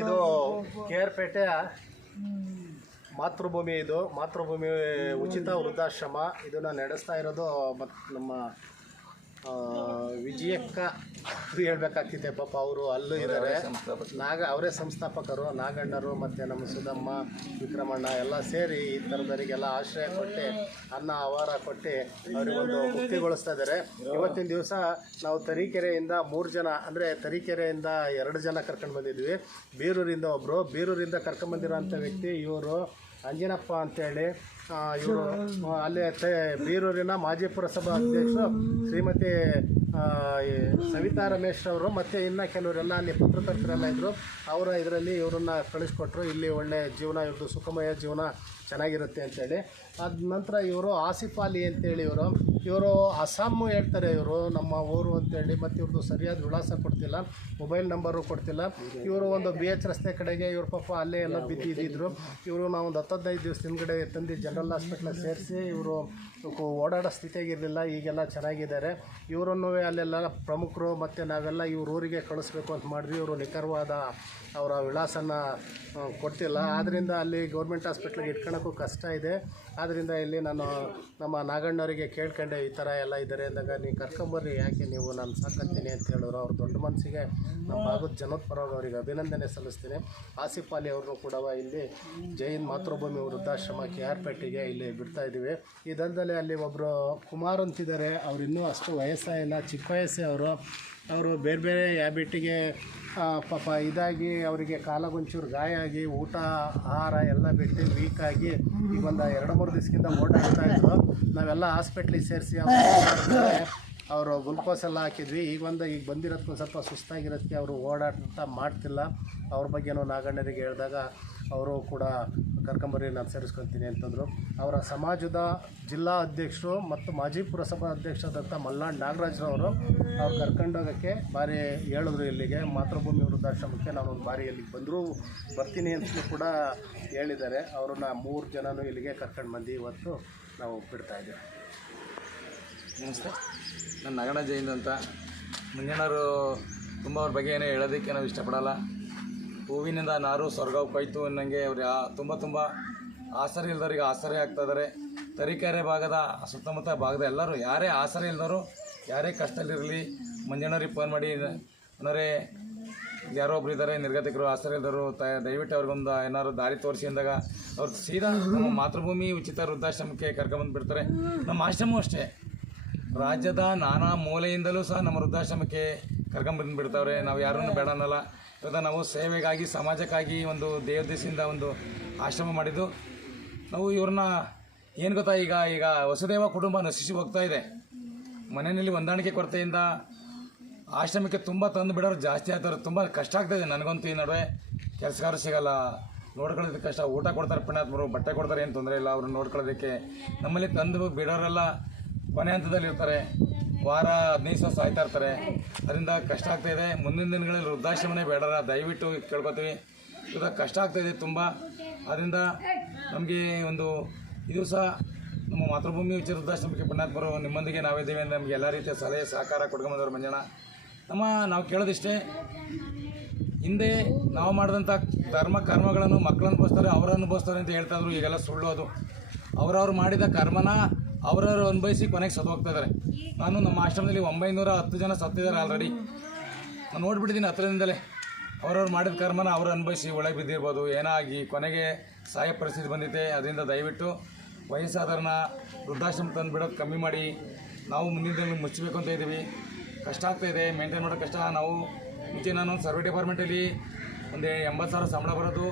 ಇದು ಕೇರ್ಪೇಟೆಯ ಮಾತೃಭೂಮಿ. ಇದು ಮಾತೃಭೂಮಿ ಉಚಿತ ವೃದ್ಧಾಶ್ರಮ. ಇದನ್ನು ನಡೆಸ್ತಾ ಇರೋದು ನಮ್ಮ ವಿಜಯಕ್ಕ ಹೇಳ್ಬೇಕಾಗ್ತಿದೆ. ಪಾಪ ಅವರು ಅಲ್ಲೂ ಇದ್ದಾರೆ. ಅವರೇ ಸಂಸ್ಥಾಪಕರು. ನಾಗಣ್ಣರು ಮತ್ತು ನಮ್ಮ ಸುಧಮ್ಮ, ವಿಕ್ರಮಣ್ಣ ಎಲ್ಲ ಸೇರಿ ಈ ಥರದವರಿಗೆಲ್ಲ ಆಶ್ರಯ ಕೊಟ್ಟು ಅನ್ನ ಆಹಾರ ಕೊಟ್ಟು ಅವರಿಗೊಂದು ಮುಕ್ತಿಗೊಳಿಸ್ತಾ ಇದ್ದಾರೆ. ಇವತ್ತಿನ ದಿವಸ ನಾವು ತರೀಕೆರೆಯಿಂದ 3 ಜನ, ಅಂದರೆ ತರೀಕೆರೆಯಿಂದ 2 ಜನ ಕರ್ಕೊಂಡು ಬಂದಿದ್ವಿ. ಬೀರೂರಿಂದ ಒಬ್ಬರು, ಬೀರೂರಿಂದ ಕರ್ಕೊಂಡ್ಬಂದಿರೋಂಥ ವ್ಯಕ್ತಿ ಇವರು ಅಂಜನಪ್ಪ ಅಂತೇಳಿ. ಇವರು ಅಲ್ಲೇ ಬೀರೂರಿನ ಮಾಜಿ ಪುರಸಭಾ ಅಧ್ಯಕ್ಷರು ಶ್ರೀಮತಿ ಸವಿತಾ ರಮೇಶ್ ಅವರು, ಮತ್ತು ಇನ್ನು ಕೆಲವರೆಲ್ಲ ಅಲ್ಲಿ ಪತ್ರಕರ್ತರೆಲ್ಲ ಇದ್ದರು. ಇದರಲ್ಲಿ ಇವರನ್ನು ಕಳಿಸ್ಕೊಟ್ರು. ಇಲ್ಲಿ ಒಳ್ಳೆಯ ಜೀವನ, ಇವ್ರದ್ದು ಸುಖಮಯ ಜೀವನ ಚೆನ್ನಾಗಿರುತ್ತೆ ಅಂತೇಳಿ. ಅದ ನಂತರ ಇವರು ಆಸಿಫ್ ಅಲಿ ಅಂತೇಳಿ ಇವರು ಅಸ್ಸಾಂ ಹೇಳ್ತಾರೆ. ಇವರು ನಮ್ಮ ಊರು ಅಂತೇಳಿ, ಮತ್ತು ಇವ್ರದ್ದು ಸರಿಯಾದ ವಿಳಾಸ ಕೊಡ್ತಿಲ್ಲ, ಮೊಬೈಲ್ ನಂಬರು ಕೊಡ್ತಿಲ್ಲ. ಇವರು ಒಂದು BH ರಸ್ತೆ ಕಡೆಗೆ ಇವ್ರ ಪಾಪ ಅಲ್ಲೇ ಎಲ್ಲ ಬಿದ್ದಿದ್ದರು. ಇವರು ನಾವು ಒಂದು 10-15 ದಿವಸ ಹಿಂದ್ಗಡೆ ತಂದು ಜನರಲ್ ಹಾಸ್ಪಿಟ್ಲಿಗೆ ಸೇರಿಸಿ ಇವರು ಓಡಾಡೋ ಸ್ಥಿತಿಯಾಗಿರಲಿಲ್ಲ. ಈಗೆಲ್ಲ ಚೆನ್ನಾಗಿದ್ದಾರೆ. ಇವರನ್ನು ಅಲ್ಲೆಲ್ಲ ಪ್ರಮುಖರು ಮತ್ತು ನಾವೆಲ್ಲ ಇವ್ರ ಊರಿಗೆ ಕಳಿಸ್ಬೇಕು ಅಂತ ಮಾಡಿದ್ವಿ. ಇವರು ನಿಖರವಾದ ಅವರ ವಿಳಾಸನ ಕೊಡ್ತಿಲ್ಲ. ಆದ್ದರಿಂದ ಅಲ್ಲಿ ಗೌರ್ಮೆಂಟ್ ಹಾಸ್ಪಿಟ್ಲಿಗೆ ಇಟ್ಕೊಳ್ಳೋಕ್ಕೂ ಕಷ್ಟ ಇದೆ. ಆದ್ದರಿಂದ ಇಲ್ಲಿ ನಾನು ನಮ್ಮ ನಾಗಣ್ಣವರಿಗೆ ಕೇಳ್ಕೊಂಡೆ, ಈ ಥರ ಎಲ್ಲ ಇದ್ದಾರೆ ಅಂದಾಗ ನೀವು ಕರ್ಕೊಂಬರ್ರಿ, ಯಾಕೆ ನೀವು ನಾನು ಸಾಕಂತೀನಿ ಅಂತ ಹೇಳಿದ್ರು. ಅವ್ರ ದೊಡ್ಡ ಮನಸ್ಸಿಗೆ ನಮ್ಮ ಭಾಗದ ಜನದ ಪರವಾಗಿ ಅವರಿಗೆ ಅಭಿನಂದನೆ ಸಲ್ಲಿಸ್ತೀನಿ. ಆಸಿಫ್ ಅಲಿ ಅವ್ರನ್ನೂ ಕೂಡ ಇಲ್ಲಿ ಜೈನ್ ಮಾತೃಭೂಮಿ ವೃದ್ಧಾಶ್ರಮ KR-ಪೇಟೆಗೆ ಇಲ್ಲಿ ಬಿಡ್ತಾ ಇದ್ದೀವಿ. ಇದಲ್ಲದೆ ಅಲ್ಲಿ ಒಬ್ಬರು ಕುಮಾರ್ ಅಂತಿದ್ದಾರೆ. ಅವ್ರು ಇನ್ನೂ ಅಷ್ಟು ವಯಸ್ಸಾಗಿಲ್ಲ, ಚಿಕ್ಕ ವಯಸ್ಸೇ ಅವರು ಬೇರೆ ಬೇರೆ ಹ್ಯಾಬಿಟ್ಟಿಗೆ ಪಾಪ ಇದಾಗಿ ಅವರಿಗೆ ಕಾಲಾಗೊಂಚೂರು ಗಾಯ ಆಗಿ ಊಟ ಆಹಾರ ಎಲ್ಲ ಬಿಟ್ಟು ವೀಕಾಗಿ ಈಗ ಒಂದು 2-3 ದಿವಸಕ್ಕಿಂತ ಓಡಾಡ್ತಾ ಇದ್ರು. ನಾವೆಲ್ಲ ಹಾಸ್ಪಿಟ್ಲಿಗೆ ಸೇರಿಸಿ ಅವರು ಗ್ಲುಕೋಸ್ ಎಲ್ಲ ಹಾಕಿದ್ವಿ. ಈಗ ಬಂದಿರೋದಕ್ಕೆ ಸ್ವಲ್ಪ ಸುಸ್ತಾಗಿರೋದಕ್ಕೆ ಅವರು ಓಡಾಟ ಮಾಡ್ತಿಲ್ಲ. ಅವ್ರ ಬಗ್ಗೆನೂ ನಾಗಣ್ಣರಿಗೆ ಹೇಳಿದಾಗ ಅವರು ಕೂಡ ಕರ್ಕೊಂಬರ್ರಿ, ನಾನು ಸೇರಿಸ್ಕೊತೀನಿ ಅಂತಂದರು. ಅವರ ಸಮಾಜದ ಜಿಲ್ಲಾ ಅಧ್ಯಕ್ಷರು ಮತ್ತು ಮಾಜಿ ಪುರಸಭಾ ಅಧ್ಯಕ್ಷರಾದಂಥ ಮಲ್ನಾಡ್ ನಾಗರಾಜ್ರವರು ಅವ್ರು ಕರ್ಕೊಂಡೋಗೋಕ್ಕೆ ಭಾರಿ ಹೇಳಿದ್ರು. ಇಲ್ಲಿಗೆ ಮಾತೃಭೂಮಿ ವೃದ್ಧಾಶ್ರಮಕ್ಕೆ ನಾನೊಂದು ಬಾರಿ ಇಲ್ಲಿಗೆ ಬರ್ತೀನಿ ಅಂತಲೂ ಕೂಡ ಹೇಳಿದ್ದಾರೆ. ಅವ್ರನ್ನ 3 ಜನನೂ ಇಲ್ಲಿಗೆ ಕರ್ಕೊಂಡು ಬಂದು ಇವತ್ತು ನಾವು ಬಿಡ್ತಾಯಿದ್ದೀವಿ. ನಮಸ್ತೆ, ನಾನು ನಾಗಣ್ಣ ಜೈನ್ ಅಂತ. ಮುಂಜಾನವರು ತುಂಬ ಅವ್ರ ಬಗ್ಗೆ ಏನೋ ಹೇಳೋದಕ್ಕೆ ನಾವು ಇಷ್ಟಪಡಲ್ಲ. ಹೂವಿನಿಂದ ನಾರು ಸ್ವರ್ಗಕ್ಕೋಯ್ತು ಅನ್ನಂಗೆ ಅವ್ರು ತುಂಬ ಆಸರೆ ಇಲ್ದವ್ರಿಗೆ ಆಸರೆ ಆಗ್ತಾಯಿದ್ದಾರೆ. ತರೀಕೆರೆ ಭಾಗದ ಸುತ್ತಮುತ್ತ ಭಾಗದ ಎಲ್ಲರೂ ಯಾರೇ ಆಸರೆ ಇಲ್ದವರು, ಯಾರೇ ಕಷ್ಟದಲ್ಲಿರಲಿ, ಮಂಜಣ್ಣವ್ರಿಗೆ ಫೋನ್ ಮಾಡಿ, ಅನ್ನೋರೇ ಯಾರೋ ಒಬ್ರು ಇದ್ದಾರೆ ನಿರ್ಗತಿಕರು, ಆಸರೆ ಇಲ್ದವರು, ದಯವಿಟ್ಟು ಅವ್ರಿಗೊಂದು ಏನಾದ್ರು ದಾರಿ ತೋರಿಸಿ ಅಂದಾಗ ಅವ್ರು ಸೀದಾ ನಮ್ಮ ಮಾತೃಭೂಮಿ ಉಚಿತ ವೃದ್ಧಾಶ್ರಮಕ್ಕೆ ಕರ್ಕೊಂಬಂದು ಬಿಡ್ತಾರೆ. ನಮ್ಮ ಆಶ್ರಮವೂ ಅಷ್ಟೇ, ರಾಜ್ಯದ ನಾನಾ ಮೂಲೆಯಿಂದಲೂ ಸಹ ನಮ್ಮ ವೃದ್ಧಾಶ್ರಮಕ್ಕೆ ಕರ್ಕೊಂಬಂದು ಬಿಡ್ತಾವ್ರೆ. ನಾವು ಯಾರನ್ನು ಬೇಡ ಅನ್ನಲ್ಲ. ಇವಾಗ ನಾವು ಸೇವೆಗಾಗಿ, ಸಮಾಜಕ್ಕಾಗಿ ಒಂದು ದೇವದೇಶದಿಂದ ಒಂದು ಆಶ್ರಮ ಮಾಡಿದ್ದು ನಾವು. ಇವ್ರನ್ನ ಏನು ಗೊತ್ತಾ, ಈಗ ವಸುದೇವ ಕುಟುಂಬ ನಶಿಸಿ ಹೋಗ್ತಾ ಇದೆ. ಮನೆಯಲ್ಲಿ ಹೊಂದಾಣಿಕೆ ಕೊರತೆಯಿಂದ ಆಶ್ರಮಕ್ಕೆ ತುಂಬ ತಂದು ಬಿಡೋರು ಜಾಸ್ತಿ ಆಗ್ತಾರೆ. ತುಂಬ ಕಷ್ಟ ಆಗ್ತಾಯಿದೆ ನನಗಂತೂ. ಈ ನಡುವೆ ಕೆಲಸಗಾರ ಸಿಗೋಲ್ಲ, ನೋಡ್ಕೊಳ್ಳೋದಕ್ಕೆ ಕಷ್ಟ. ಊಟ ಕೊಡ್ತಾರೆ ಪುಣ್ಯಾತ್ಮರು, ಬಟ್ಟೆ ಕೊಡ್ತಾರೆ, ಏನು ತೊಂದರೆ ಇಲ್ಲ. ಅವ್ರನ್ನ ನೋಡ್ಕೊಳ್ಳೋದಕ್ಕೆ ನಮ್ಮಲ್ಲಿ ತಂದು ಬಿಡೋರೆಲ್ಲ ಕೊನೆ ಹಂತದಲ್ಲಿರ್ತಾರೆ. ವಾರ 15 ದಿವಸ ಸಾಯ್ತಾ ಇರ್ತಾರೆ. ಅದರಿಂದ ಕಷ್ಟ ಆಗ್ತಾಯಿದೆ. ಮುಂದಿನ ದಿನಗಳಲ್ಲಿ ವೃದ್ಧಾಶ್ರಮನೇ ಬೇಡರ, ದಯವಿಟ್ಟು ಕೇಳ್ಕೊತೀವಿ. ಇವಾಗ ಕಷ್ಟ ಆಗ್ತಾಯಿದೆ ತುಂಬ. ಅದರಿಂದ ನಮಗೆ ಒಂದು ಈ ದಿವಸ ನಮ್ಮ ಮಾತೃಭೂಮಿ ಉಚಿತ ವೃದ್ಧಾಶ್ರಮಕ್ಕೆ ಪುಣ್ಯಾತ್ಮರು ನಿಮ್ಮೊಂದಿಗೆ ನಾವಿದ್ದೀವಿ ಅಂದರೆ ನಮಗೆ ಎಲ್ಲ ರೀತಿಯ ಸಲಹೆ ಸಹಕಾರ ಕೊಡ್ಕೊಂಬಂದವ್ರು ಮಂಜಣ್ಣ. ನಾವು ಕೇಳೋದಿಷ್ಟೇ, ಹಿಂದೆ ನಾವು ಮಾಡಿದಂಥ ಕರ್ಮಗಳನ್ನು ಮಕ್ಕಳು ಅನುಭವಿಸ್ತಾರೆ, ಅವರು ಅನುಭವಿಸ್ತಾರೆ ಅಂತ ಹೇಳ್ತಾಯಿದ್ರು. ಈಗೆಲ್ಲ ಸುಳ್ಳು ಅದು. ಅವರವ್ರು ಮಾಡಿದ ಕರ್ಮನ ಅವರವ್ರು ಅನುಭವಿಸಿ ಕೊನೆಗೆ ಸತ್ತೋಗ್ತಾ ಇದ್ದಾರೆ. ನಾನು ನಮ್ಮ ಆಶ್ರಮದಲ್ಲಿ 910 ಜನ ಸತ್ತಿದ್ದಾರೆ ಆಲ್ರೆಡಿ. ನಾನು ನೋಡಿಬಿಟ್ಟಿದ್ದೀನಿ ಹತ್ತಿರದಿಂದಲೇ. ಅವರವ್ರು ಮಾಡಿದ ಕರ್ಮನ ಅವರು ಅನುಭವಿಸಿ ಒಳಗೆ ಬಿದ್ದಿರ್ಬೋದು, ಏನಾಗಿ ಕೊನೆಗೆ ಸಾಯೋ ಪರಿಸ್ಥಿತಿ ಬಂದಿದೆ. ಅದರಿಂದ ದಯವಿಟ್ಟು ವಯಸ್ಸಾದವ್ರನ್ನ ವೃದ್ಧಾಶ್ರಮ ತಂದು ಬಿಡೋದು ಕಮ್ಮಿ ಮಾಡಿ. ನಾವು ಮುಂದಿನ ದಿನಗಳು ಮುಚ್ಚಬೇಕು ಅಂತ ಇದ್ದೀವಿ. ಕಷ್ಟ ಆಗ್ತಾಯಿದೆ, ಮೇಂಟೈನ್ ಮಾಡೋದು ಕಷ್ಟ. ನಾವು ಮುಂಚೆ ನಾನು ಸರ್ವೆ ಡಿಪಾರ್ಟ್ಮೆಂಟಲ್ಲಿ ಒಂದು 80,000 ಸಂಬಳ ಬರೋದು.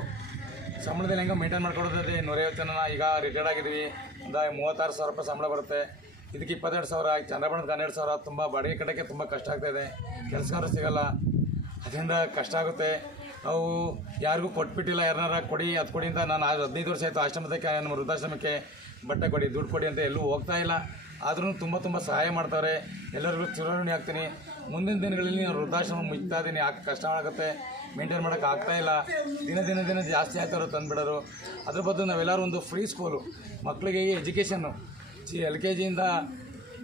ಸಂಬಳದಲ್ಲಿ ಹೆಂಗೆ ಮೇಂಟೈನ್ ಮಾಡ್ಕೊಡೋದೇ 150 ಜನ. ಈಗ ರಿಟೈರ್ಡ್ ಆಗಿದ್ದೀವಿ. ಒಂದು 36,000 ರೂಪಾಯಿ ಸಂಬಳ ಬರುತ್ತೆ. ಇದಕ್ಕೆ 22,000, ಚಂದ್ರಬಣ್ಣದ 12,000. ತುಂಬ ಬಾಡಿಗೆ ಕಟ್ಟೋಕ್ಕೆ ತುಂಬ ಕಷ್ಟ ಆಗ್ತಾಯಿದೆ. ಕೆಲಸಗಾರರು ಸಿಗೋಲ್ಲ, ಅದರಿಂದ ಕಷ್ಟ ಆಗುತ್ತೆ. ನಾವು ಯಾರಿಗೂ ಕೊಟ್ಬಿಟ್ಟಿಲ್ಲ. ಯಾರನ್ನಾರ ಕೊಡಿ, ಅದು ಕೊಡಿ ಅಂತ. ನಾನು 15 ವರ್ಷ ಆಯಿತು ಆಶ್ರಮದಕ್ಕೆ, ನಮ್ಮ ವೃದ್ಧಾಶ್ರಮಕ್ಕೆ ಬಟ್ಟೆ ಕೊಡಿ, ದುಡ್ಡು ಕೊಡಿ ಅಂತ ಎಲ್ಲೂ ಹೋಗ್ತಾ ಇಲ್ಲ. ಆದ್ರೂ ತುಂಬ ಸಹಾಯ ಮಾಡ್ತಾರೆ. ಎಲ್ಲರಿಗೂ ಚಿರಋಣಿ ಆಗ್ತೀನಿ. ಮುಂದಿನ ದಿನಗಳಲ್ಲಿ ನಾನು ವೃದ್ಧಾಶ್ರಮ ಮುಚ್ತಾ ಇದ್ದೀನಿ. ಕಷ್ಟ ಆಗುತ್ತೆ, ಮೇಂಟೈನ್ ಮಾಡೋಕ್ಕೆ ಆಗ್ತಾಯಿಲ್ಲ. ದಿನ ಜಾಸ್ತಿ ಆಗ್ತಾರೋ ತಂದುಬಿಡೋರು. ಅದ್ರ ಬದಲು ನಾವೆಲ್ಲರೂ ಒಂದು ಫ್ರೀ ಸ್ಕೂಲು, ಮಕ್ಕಳಿಗೆ ಎಜುಕೇಷನ್ನು LKG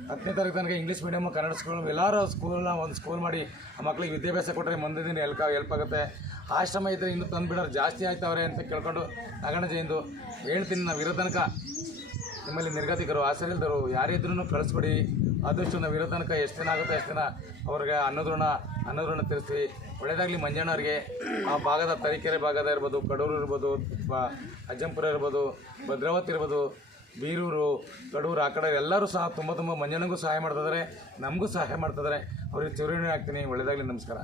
10ನೇ ತಾರೀಕು ತನಕ ಇಂಗ್ಲೀಷ್ ಮೀಡಿಯಮ್ ಕನ್ನಡ ಸ್ಕೂಲ್ ಎಲ್ಲರೂ ಸ್ಕೂಲ್ನ ಒಂದು ಸ್ಕೂಲ್ ಮಾಡಿ ಆ ಮಕ್ಳಿಗೆ ವಿದ್ಯಾಭ್ಯಾಸ ಕೊಟ್ಟರೆ ಮುಂದೆ ದಿನ ಹೆಲ್ಪ್ ಆಗುತ್ತೆ. ಆಶ್ರಮ ಇದ್ದರೆ ಇನ್ನೂ ತಂದುಬಿಡೋರು ಜಾಸ್ತಿ ಆಯ್ತವ್ರೆ ಅಂತ ಕೇಳ್ಕೊಂಡು ನಾಗಣ್ಣ ಜಯಂದು ಹೇಳ್ತೀನಿ. ನಾವು ಇರೋ ತನಕ ನಿಮ್ಮಲ್ಲಿ ನಿರ್ಗತಿಕರು ಆಸರಿಲ್ದರು ಯಾರಿದ್ರೂ ಕಳಿಸ್ಕೊಡಿ. ಆದಷ್ಟು ನಾವು ಇರೋ ತನಕ ಎಷ್ಟು ದಿನ ಆಗುತ್ತೋ ಅಷ್ಟು ದಿನ ಅವ್ರಿಗೆ ಅನ್ನೋದ್ರಣ ತಿಳಿಸ್ತೀವಿ. ಒಳ್ಳೆಯದಾಗಲಿ ಮಂಜಣ್ಣವ್ರಿಗೆ. ಆ ಭಾಗದ ತರೀಕೆರೆ ಭಾಗದ ಇರ್ಬೋದು, ಕಡೂರು ಇರ್ಬೋದು, ಅಜ್ಜಂಪುರ ಇರ್ಬೋದು, ಭದ್ರಾವತಿ ಇರ್ಬೋದು, ಬೀರೂರು, ಕಡೂರು ಆ ಕಡೆ ಎಲ್ಲರೂ ಸಹ ತುಂಬ ಮಂಜಣ್ಣಗೂ ಸಹಾಯ ಮಾಡ್ತಿದ್ದಾರೆ, ನಮಗೂ ಸಹಾಯ ಮಾಡ್ತಿದ್ದಾರೆ. ಅವ್ರಿಗೆ ಚಿವರಣೆ ಆಗ್ತೀನಿ. ಒಳ್ಳೆಯದಾಗಲಿ. ನಮಸ್ಕಾರ.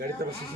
ಗಾಡಿ ತರಿಸಿ.